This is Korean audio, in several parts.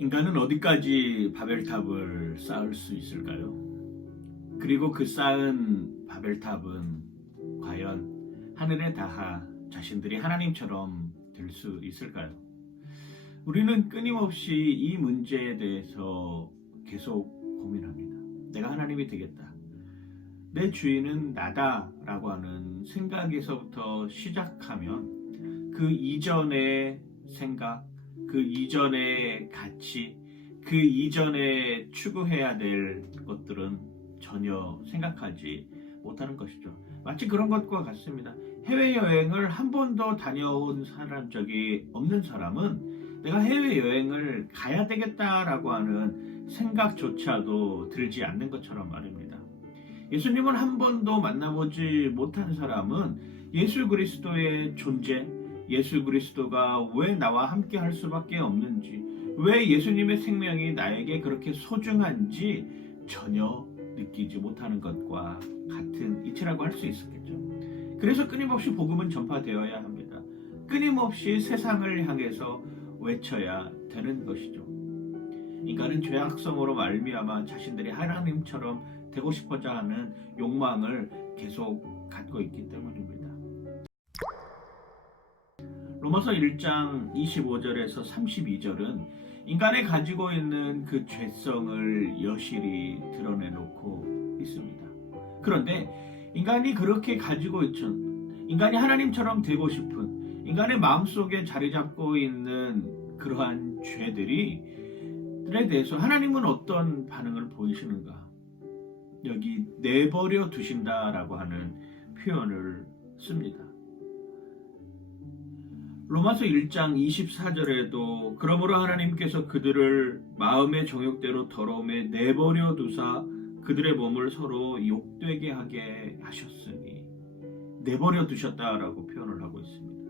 인간은 어디까지 바벨탑을 쌓을 수 있을까요? 그리고 그 쌓은 바벨탑은 과연 하늘에 닿아 자신들이 하나님처럼 될 수 있을까요? 우리는 끊임없이 이 문제에 대해서 계속 고민합니다. 내가 하나님이 되겠다. 내 주인은 나다라고 하는 생각에서부터 시작하면 그 이전의 생각, 그 이전의 가치, 그 이전에 추구해야 될 것들은 전혀 생각하지 못하는 것이죠. 마치 그런 것과 같습니다. 해외여행을 한 번도 다녀온 적이 없는 사람은 내가 해외여행을 가야 되겠다라고 하는 생각조차도 들지 않는 것처럼 말입니다. 예수님을 한 번도 만나보지 못한 사람은 예수 그리스도의 존재, 예수 그리스도가 왜 나와 함께 할 수밖에 없는지, 왜 예수님의 생명이 나에게 그렇게 소중한지 전혀 느끼지 못하는 것과 같은 이치라고 할 수 있었겠죠. 그래서 끊임없이 복음은 전파되어야 합니다. 끊임없이 세상을 향해서 외쳐야 되는 것이죠. 인간은 죄악성으로 말미암아 자신들이 하나님처럼 되고 싶어자 하는 욕망을 계속 갖고 있기 때문입니다. 로마서 1장 25절에서 32절은 인간이 가지고 있는 그 죄성을 여실히 드러내놓고 있습니다. 그런데 인간이 그렇게 가지고 있던, 인간이 하나님처럼 되고 싶은, 인간의 마음속에 자리 잡고 있는 그러한 죄들에 대해서 하나님은 어떤 반응을 보이시는가? 여기 내버려 두신다라고 하는 표현을 씁니다. 로마서 1장 24절에도 그러므로 하나님께서 그들을 마음의 정욕대로 더러움에 내버려 두사 그들의 몸을 서로 욕되게 하게 하셨으니 내버려 두셨다라고 표현을 하고 있습니다.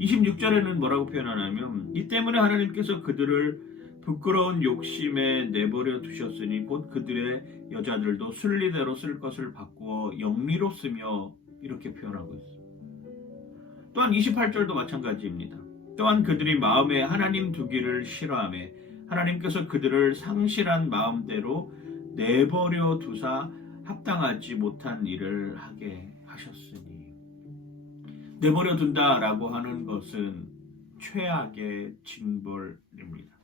26절에는 뭐라고 표현하냐면 이 때문에 하나님께서 그들을 부끄러운 욕심에 내버려 두셨으니 곧 그들의 여자들도 순리대로 쓸 것을 바꾸어 영리로 쓰며 이렇게 표현하고 있습니다. 또한 28절도 마찬가지입니다. 또한 그들이 마음에 하나님 두기를 싫어하며 하나님께서 그들을 상실한 마음대로 내버려 두사 합당하지 못한 일을 하게 하셨으니 내버려 둔다라고 하는 것은 최악의 징벌입니다.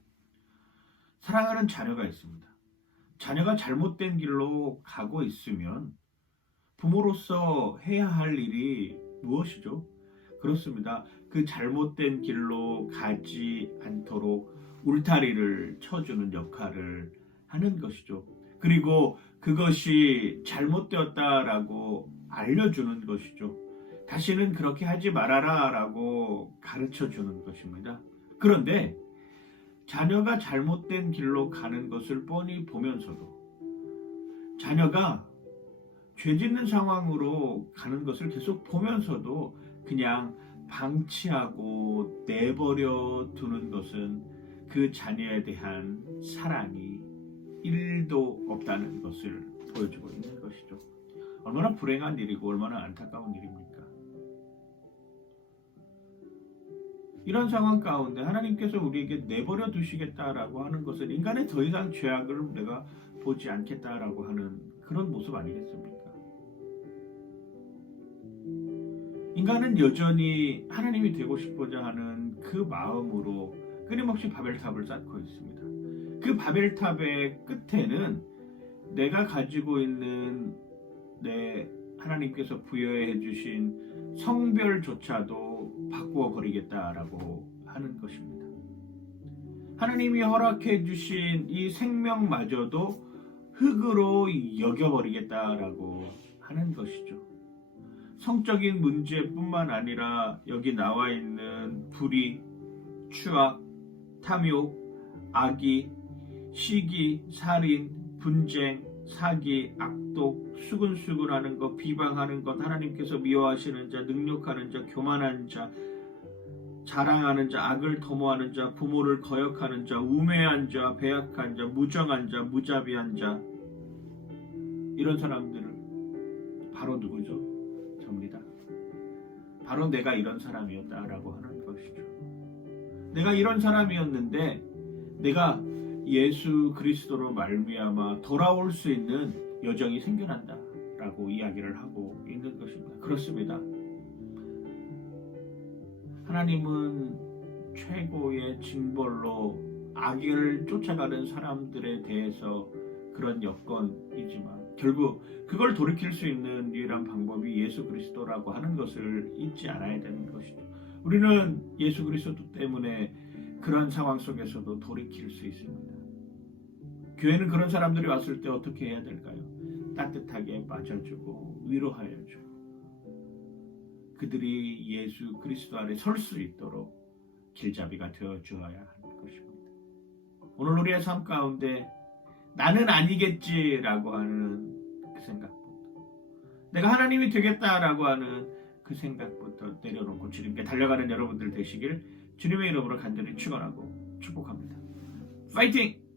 사랑하는 자녀가 있습니다. 자녀가 잘못된 길로 가고 있으면 부모로서 해야 할 일이 무엇이죠? 그렇습니다. 그 잘못된 길로 가지 않도록 울타리를 쳐주는 역할을 하는 것이죠. 그리고 그것이 잘못되었다라고 알려주는 것이죠. 다시는 그렇게 하지 말아라 라고 가르쳐주는 것입니다. 그런데 자녀가 잘못된 길로 가는 것을 뻔히 보면서도 자녀가 죄 짓는 상황으로 가는 것을 계속 보면서도 그냥 방치하고 내버려 두는 것은 그 자녀에 대한 사랑이 1도 없다는 것을 보여주고 있는 것이죠. 얼마나 불행한 일이고 얼마나 안타까운 일입니까? 이런 상황 가운데 하나님께서 우리에게 내버려 두시겠다라고 하는 것은 인간의 더 이상 죄악을 내가 보지 않겠다라고 하는 그런 모습 아니겠습니까? 인간은 여전히 하나님이 되고 싶어자 하는 그 마음으로 끊임없이 바벨탑을 쌓고 있습니다. 그 바벨탑의 끝에는 내가 가지고 있는 내 하나님께서 부여해 주신 성별조차도 바꾸어 버리겠다라고 하는 것입니다. 하나님이 허락해 주신 이 생명마저도 흙으로 여겨버리겠다라고 하는 것이죠. 성적인 문제뿐만 아니라 여기 나와 있는 불의, 추악, 탐욕, 악의, 시기, 살인, 분쟁, 사기, 악독, 수근수근하는 것, 비방하는 것, 하나님께서 미워하시는 자, 능욕하는 자, 교만한 자, 자랑하는 자, 악을 도모하는 자, 부모를 거역하는 자, 우매한 자, 배약한 자, 무정한 자, 무자비한 자, 이런 사람들은 바로 누구죠? 접니다. 바로 내가 이런 사람이었다라고 하는 것이죠. 내가 이런 사람이었는데 내가 예수 그리스도로 말미암아 돌아올 수 있는 여정이 생겨난다라고 이야기를 하고 있는 것입니다. 그렇습니다. 하나님은 최고의 징벌로 악을 쫓아가는 사람들에 대해서 그런 여건이지만 결국 그걸 돌이킬 수 있는 유일한 방법이 예수 그리스도라고 하는 것을 잊지 않아야 되는 것이죠. 우리는 예수 그리스도 때문에 그런 상황 속에서도 돌이킬 수 있습니다. 교회는 그런 사람들이 왔을 때 어떻게 해야 될까요? 따뜻하게 맞아주고 위로하여주고 그들이 예수 그리스도 안에 설 수 있도록 길잡이가 되어주어야 하는 것입니다. 오늘 우리의 삶 가운데 나는 아니겠지라고 하는 그 생각부터 내가 하나님이 되겠다라고 하는 그 생각부터 내려놓고 주님께 달려가는 여러분들 되시길 주님의 이름으로 간절히 축원하고 축복합니다. 파이팅!